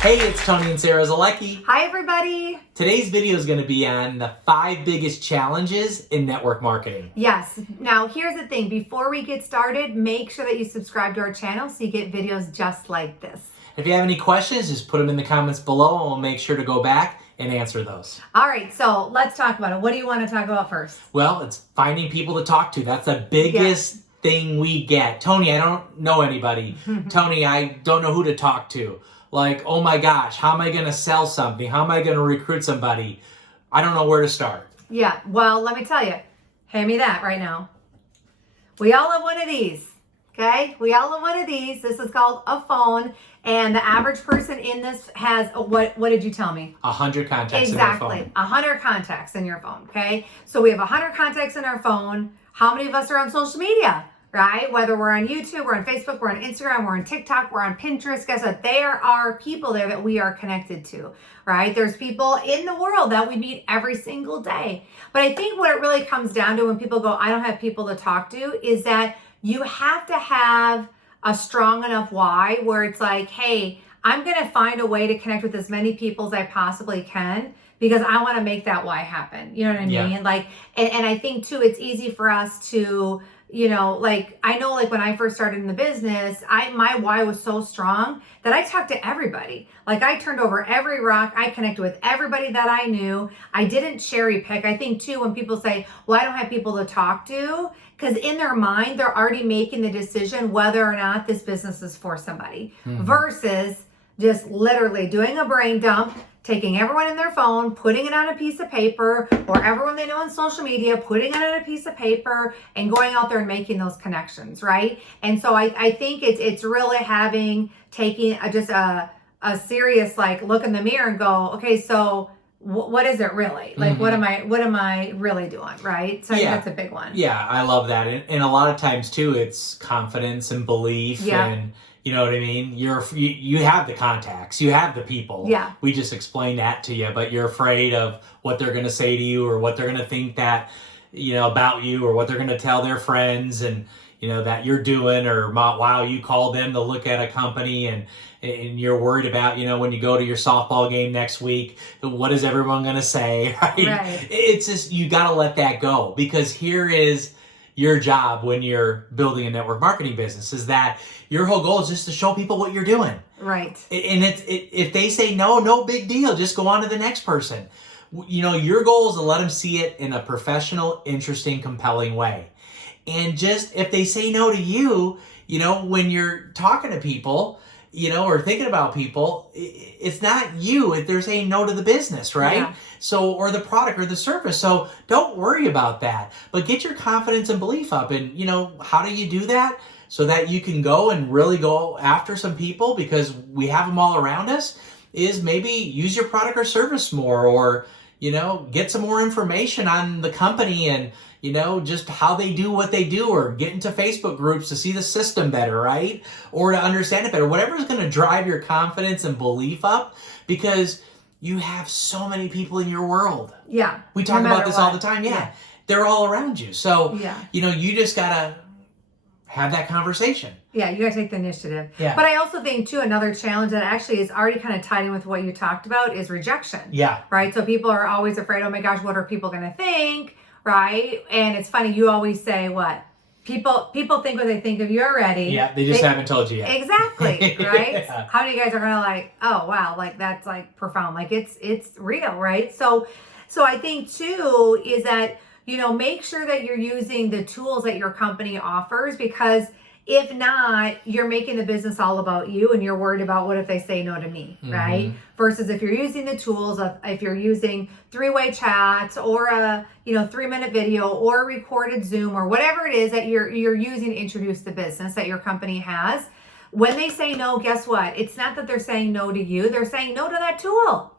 Hey, it's Tony and Sarah Zolecki. Hi, everybody. Today's video is going to be on the 5 biggest challenges in network marketing. Yes. Now, here's the thing. Before we get started, make sure that you subscribe to our channel so you get videos just like this. If you have any questions, just put them in the comments below and we'll make sure to go back and answer those. All right, so let's talk about it. What do you want to talk about first? Well, it's finding people to talk to. That's the biggest thing we get. Tony, I don't know anybody. Tony, I don't know who to talk to. Like, oh my gosh, how am I going to sell something? How am I going to recruit somebody? I don't know where to start. Yeah, well, let me tell you. Hand me that right now. We all have one of these, okay? We all have one of these. This is called a phone, and the average person in this has, what did you tell me? 100 contacts in their phone. Exactly, 100 contacts in your phone, okay? So we have 100 contacts in our phone. How many of us are on social media? Right? Whether we're on YouTube, we're on Facebook, we're on Instagram, we're on TikTok, we're on Pinterest. Guess what? There are people there that we are connected to, right? There's people in the world that we meet every single day. But I think what it really comes down to when people go, I don't have people to talk to, is that you have to have a strong enough why where it's like, hey, I'm going to find a way to connect with as many people as I possibly can because I want to make that why happen. You know what I mean? Yeah. Like, and I think too, it's easy for us to, you know, like, I know, like, when I first started in the business, my why was so strong that I talked to everybody. Like, I turned over every rock. I connected with everybody that I knew. I didn't cherry pick. I think, too, when people say, well, I don't have people to talk to, because in their mind, they're already making the decision whether or not this business is for somebody versus just literally doing a brain dump, taking everyone in their phone, putting it on a piece of paper, or everyone they know on social media, putting it on a piece of paper and going out there and making those connections, right? And so I think it's really taking just a serious, like, look in the mirror and go, okay, so what is it really? Like, what am I really doing, right? So I think that's a big one. Yeah, I love that. And a lot of times, too, it's confidence and belief and... You know what I mean? You have the contacts, you have the people. Yeah. We just explained that to you, but you're afraid of what they're going to say to you or what they're going to think that, you know, about you or what they're going to tell their friends and, you know, that you're doing or, wow, you called them to look at a company and you're worried about, you know, when you go to your softball game next week, what is everyone going to say, right? It's just, you got to let that go because here is your job when you're building a network marketing business is that your whole goal is just to show people what you're doing. Right. And if they say no big deal. Just go on to the next person. You know, your goal is to let them see it in a professional, interesting, compelling way. And just if they say no to you, you know, when you're talking to people, you know, or thinking about people, it's not you if they're saying no to the business, right? Yeah. So, or the product or the service. So don't worry about that, but get your confidence and belief up. And, you know, how do you do that? So that you can go and really go after some people because we have them all around us is maybe use your product or service more or, you know, get some more information on the company and, you know, just how they do what they do or get into Facebook groups to see the system better, right? Or to understand it better. Whatever is going to drive your confidence and belief up because you have so many people in your world. Yeah. We talk about this all the time. Yeah. They're all around you. So, you know, you just got to have that conversation. Yeah, you got to take the initiative. Yeah. But I also think, too, another challenge that actually is already kind of tied in with what you talked about is rejection. Yeah. Right? So people are always afraid, oh my gosh, what are people going to think? Right? And it's funny, you always say what? People think what they think of you already. Yeah, they just haven't told you yet. Exactly, right? How many guys are going to like, oh, wow, like that's like profound. Like it's real, right? So I think, too, is that, you know, make sure that you're using the tools that your company offers because if not, you're making the business all about you and you're worried about what if they say no to me, right? Versus if you're using the tools of, if you're using 3-way chats or a, you know, 3-minute video or a recorded Zoom or whatever it is that you're using to introduce the business that your company has. When they say no, guess what? It's not that they're saying no to you. They're saying no to that tool,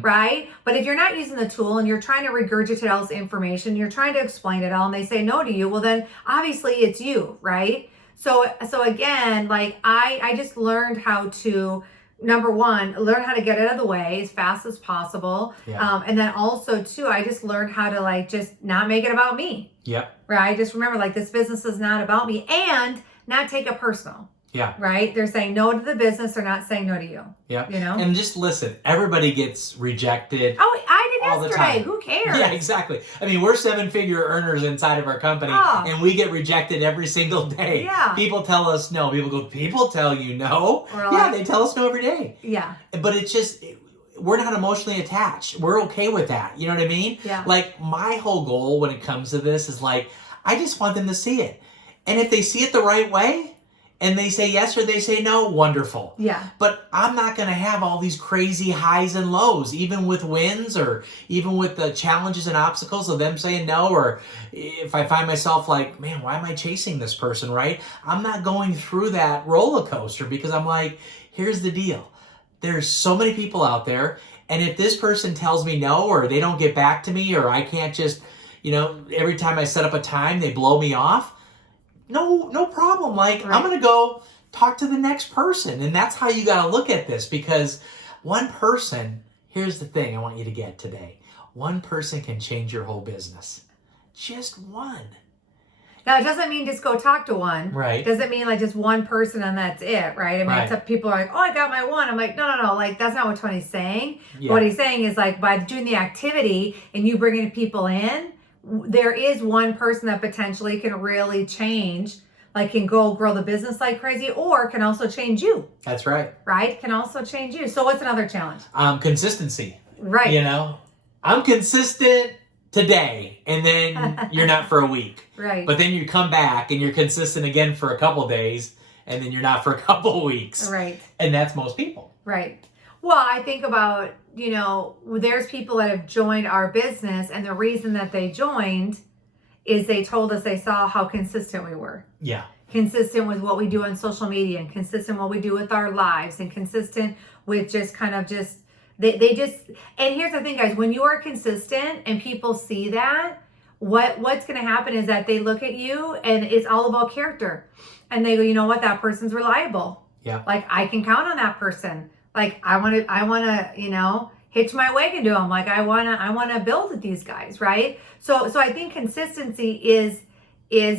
right? But if you're not using the tool and you're trying to regurgitate all this information, you're trying to explain it all and they say no to you, well, then obviously it's you, right? So again, like I just learned how to, number one, learn how to get out of the way as fast as possible. Yeah. And then also too, I just learned how to like, just not make it about me. Yep. Right. Just remember, like, this business is not about me and not take it personal. Yeah. Right? They're saying no to the business. They're not saying no to you. Yeah. You know? And just listen, everybody gets rejected. Oh, I did all the yesterday. time. Who cares? Yeah, exactly. I mean, we're 7-figure earners inside of our company, and we get rejected every single day. Yeah. People tell us no. People tell you no. Like, they tell us no every day. Yeah. But it's just, we're not emotionally attached. We're okay with that. You know what I mean? Yeah. Like, my whole goal when it comes to this is like, I just want them to see it. And if they see it the right way, and they say yes or they say no, wonderful. Yeah. But I'm not going to have all these crazy highs and lows, even with wins or even with the challenges and obstacles of them saying no. Or if I find myself like, man, why am I chasing this person, right? I'm not going through that roller coaster because I'm like, here's the deal. There's so many people out there. And if this person tells me no, or they don't get back to me, or I can't just, every time I set up a time, they blow me off. No problem. Like, right. I'm going to go talk to the next person. And that's how you got to look at this, because one person, here's the thing I want you to get today. One person can change your whole business. Just one. Now, it doesn't mean just go talk to one. Right. Doesn't mean like just one person and that's it, right? I mean, right. People are like, oh, I got my one. I'm like, no. Like, that's not what Tony's saying. Yeah. What he's saying is like, by doing the activity and you bringing people in, there is one person that potentially can really change, like can go grow the business like crazy, or can also change you. That's right. Right? Can also change you. So what's another challenge? Consistency. Right. I'm consistent today, and then you're not for a week. Right. But then you come back and you're consistent again for a couple days, and then you're not for a couple weeks. Right. And that's most people. Right. Well, I think about, there's people that have joined our business, and the reason that they joined is they told us they saw how consistent we were. Yeah. Consistent with what we do on social media, and consistent what we do with our lives, and consistent with just kind of just, they just, and here's the thing, guys, when you are consistent and people see that, what's going to happen is that they look at you and it's all about character. And they go, you know what, that person's reliable. Yeah. Like, I can count on that person. Like, I want to, hitch my wagon to them. Like, I want to build with these guys. Right. So I think consistency is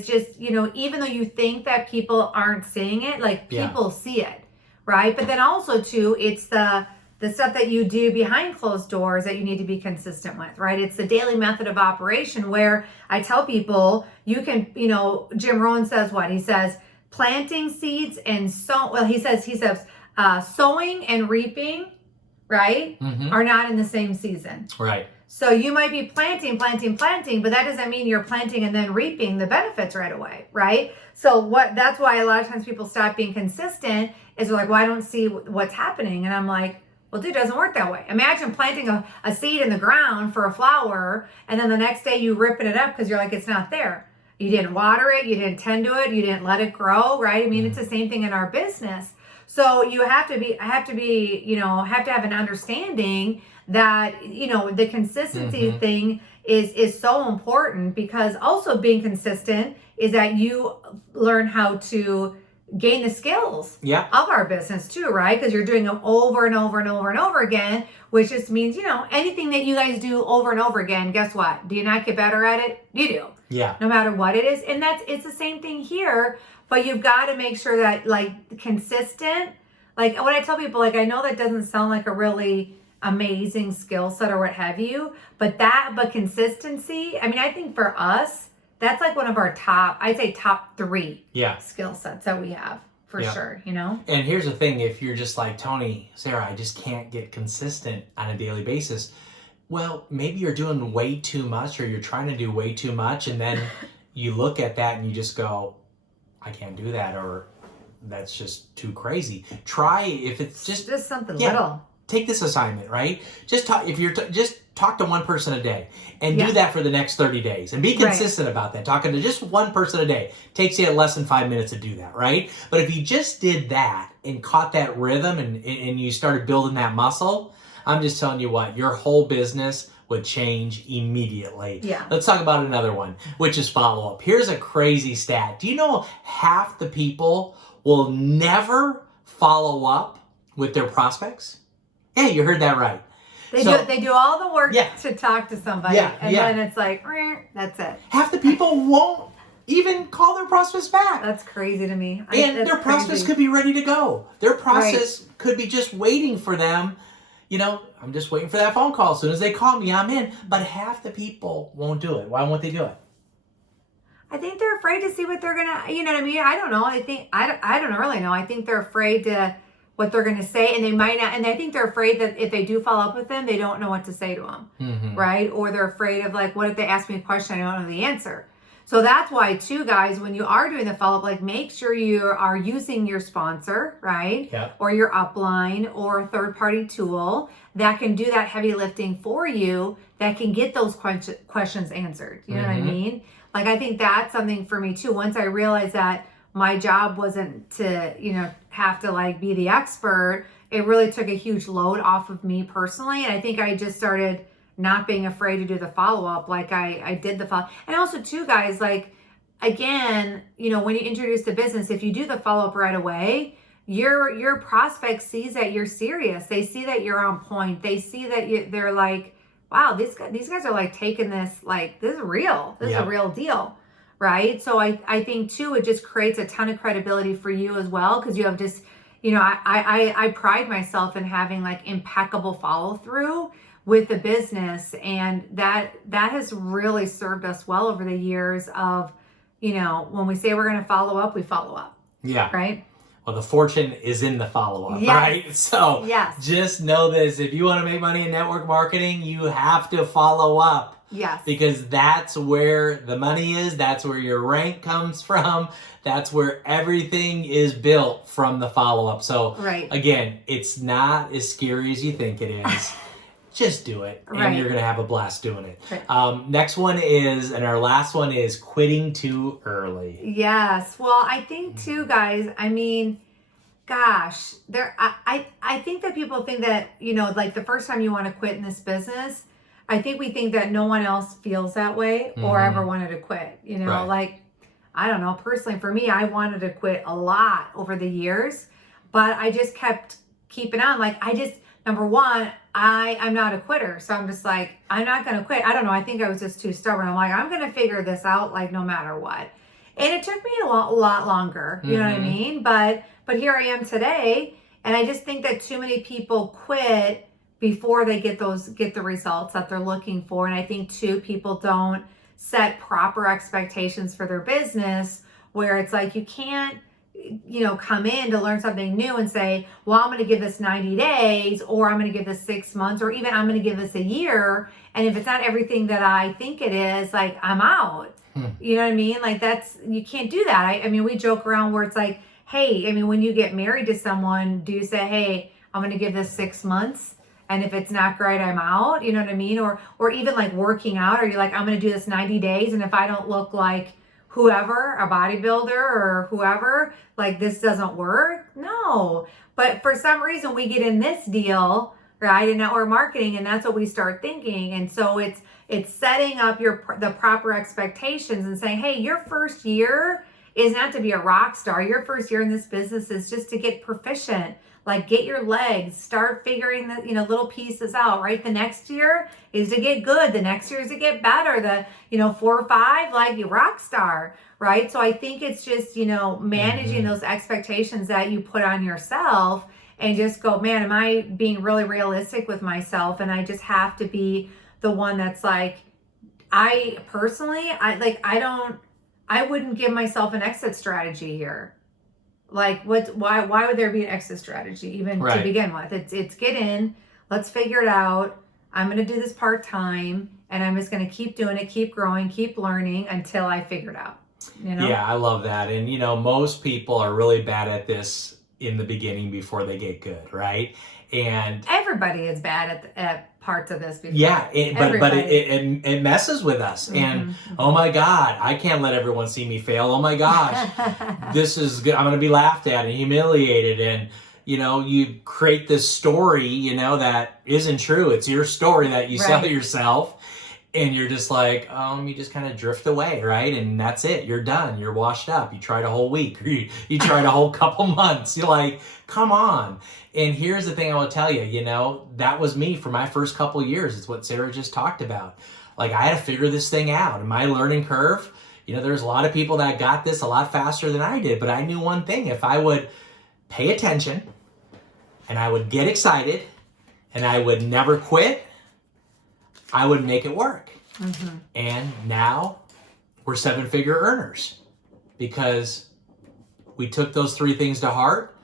just, even though you think that people aren't seeing it, like people see it. Right. But then also too, it's the stuff that you do behind closed doors that you need to be consistent with, right? It's the daily method of operation where I tell people you can, Jim Rohn says what? He says, planting seeds and he says sowing and reaping, right, are not in the same season. Right. So you might be planting, but that doesn't mean you're planting and then reaping the benefits right away, right? So that's why a lot of times people stop being consistent is they're like, well, I don't see what's happening. And I'm like, well, dude, it doesn't work that way. Imagine planting a seed in the ground for a flower, and then the next day you ripping it up because you're like, it's not there. You didn't water it, you didn't tend to it, you didn't let it grow, right? I mean, it's the same thing in our business. So you have to have an understanding that, the consistency thing is so important, because also being consistent is that you learn how to gain the skills of our business too, right? Because you're doing them over and over and over and over again, which just means, anything that you guys do over and over again, guess what? Do you not get better at it? You do. Yeah. No matter what it is. And it's the same thing here, but you've got to make sure that like consistent, like what I tell people, like, I know that doesn't sound like a really amazing skill set or what have you, but consistency, I mean, I think for us, that's like one of our top 3 skill sets that we have for sure, And here's the thing, if you're just like, Tony, Sarah, I just can't get consistent on a daily basis. Well, maybe you're doing way too much, or you're trying to do way too much. And then you look at that and you just go, I can't do that. Or that's just too crazy. Try, if it's just something little. Take this assignment, right? Just talk, just talk to one person a day, and do that for the next 30 days, and be consistent about that. Talking to just one person a day takes you less than 5 minutes to do that, right? But if you just did that and caught that rhythm and you started building that muscle, I'm just telling you what, your whole business would change immediately. Yeah. Let's talk about another one, which is follow-up. Here's a crazy stat. Do you know half the people will never follow up with their prospects? Yeah, you heard that right. They do all the work to talk to somebody, and then it's like, that's it. Half the people won't even call their prospects back. That's crazy to me. And their prospects could be ready to go. Their process could be just waiting for them. I'm just waiting for that phone call. As soon as they call me, I'm in. But half the people won't do it. Why won't they do it? I think they're afraid to see what they're gonna, you know what I mean? I don't know. I don't really know. I think they're afraid to what they're gonna say, and they might not. And I think they're afraid that if they do follow up with them, they don't know what to say to them, right? Or they're afraid of like, what if they ask me a question I don't know the answer? So that's why too, guys, when you are doing the follow-up, like make sure you are using your sponsor, right? Yep. Or your upline or a third-party tool that can do that heavy lifting for you, that can get those questions answered. You know what I mean? Like, I think that's something for me too. Once I realized that my job wasn't to, have to like be the expert, it really took a huge load off of me personally. And I think I just started not being afraid to do the follow-up. Like I did the follow. And also too, guys, like, again, when you introduce the business, if you do the follow-up right away, your prospect sees that you're serious. They see that you're on point. They see that they're like, wow, these guys are like taking this, like, this is real. This is a real deal, right? So I think too, it just creates a ton of credibility for you as well, because you have just, I pride myself in having like impeccable follow through with the business, and that has really served us well over the years of, when we say we're going to follow up, we follow up. Yeah. Right. Well, the fortune is in the follow-up, Yes. right? So just know this. If you want to make money in network marketing, you have to follow up. Yes. Because that's where the money is. That's where your rank comes from. That's where everything is built, from the follow-up. So again, it's not as scary as you think it is. Just do it, and you're going to have a blast doing it. Right. Next one is, and our last one is, quitting too early. Yes. Well, I think too, guys, I mean, gosh, I think that people think that, like the first time you want to quit in this business, I think we think that no one else feels that way or ever wanted to quit, like, I don't know, personally for me, I wanted to quit a lot over the years, but I just kept keeping on. Like, number one, I'm not a quitter. So I'm just like, I'm not going to quit. I don't know. I think I was just too stubborn. I'm like, I'm going to figure this out, like, no matter what. And it took me a lot longer, you know what I mean? But here I am today. And I just think that too many people quit before they get the results that they're looking for. And I think too, people don't set proper expectations for their business, where it's like, you can't, come in to learn something new and say, well, I'm going to give this 90 days, or I'm going to give this 6 months, or even I'm going to give this a year. And if it's not everything that I think it is, like, I'm out. You know what I mean? Like, you can't do that. I mean, we joke around where it's like, hey, I mean, when you get married to someone, do you say, hey, I'm going to give this 6 months, and if it's not great, I'm out? You know what I mean? Or even like working out, are you like, I'm going to do this 90 days, and if I don't look like whoever, a bodybuilder or whoever, like, this doesn't work? No. But for some reason we get in this deal, right, in network marketing, and that's what we start thinking. And so it's setting up the proper expectations and saying, hey, your first year is not to be a rock star. Your first year in this business is just to get proficient. Like, get your legs, start figuring the, little pieces out, right? The next year is to get good. The next year is to get better. The, 4 or 5, like, you rock star, right? So I think it's just, managing those expectations that you put on yourself, and just go, man, am I being really realistic with myself? And I just have to be the one that's like, I wouldn't give myself an exit strategy here. Like, why would there be an exit strategy even to begin with? It's get in, let's figure it out. I'm going to do this part-time, and I'm just going to keep doing it, keep growing, keep learning until I figure it out. Yeah, I love that. And, most people are really bad at this in the beginning before they get good, right? And everybody is bad at parts of this before. Yeah, but it messes with us. And oh my God, I can't let everyone see me fail. Oh my gosh, this is good. I'm going to be laughed at and humiliated. And you create this story, that isn't true. It's your story that you sell yourself. And you're just like, you just kind of drift away, right? And that's it. You're done. You're washed up. You tried a whole week, or you tried a whole couple months. You're like, come on. And here's the thing I will tell you, that was me for my first couple years. It's what Sarah just talked about. Like, I had to figure this thing out. And my learning curve, there's a lot of people that got this a lot faster than I did, but I knew one thing. If I would pay attention and I would get excited and I would never quit, I would make it work. Mm-hmm. And now we're 7-figure earners because we took those 3 things to heart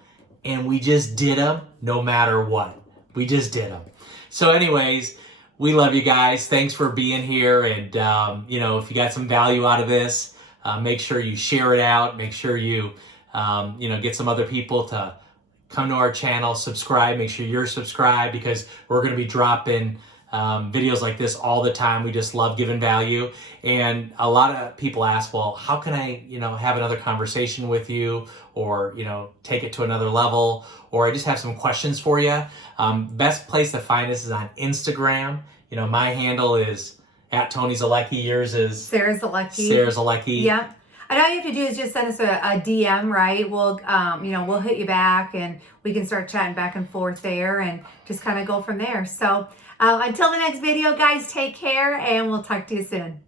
and we just did them no matter what. We just did them. So anyways, we love you guys. Thanks for being here. And, if you got some value out of this, make sure you share it out. Make sure you, get some other people to come to our channel, subscribe. Make sure you're subscribed because we're going to be dropping videos like this all the time. We just love giving value. And a lot of people ask, well, how can I, have another conversation with you or, take it to another level, or I just have some questions for you. Best place to find us is on Instagram. My handle is @TonyZolecki. Yours is Sarah Zolecki. Sarah Zolecki. Yeah. And all you have to do is just send us a DM, right? We'll, we'll hit you back and we can start chatting back and forth there and just kind of go from there. So until the next video, guys, take care and we'll talk to you soon.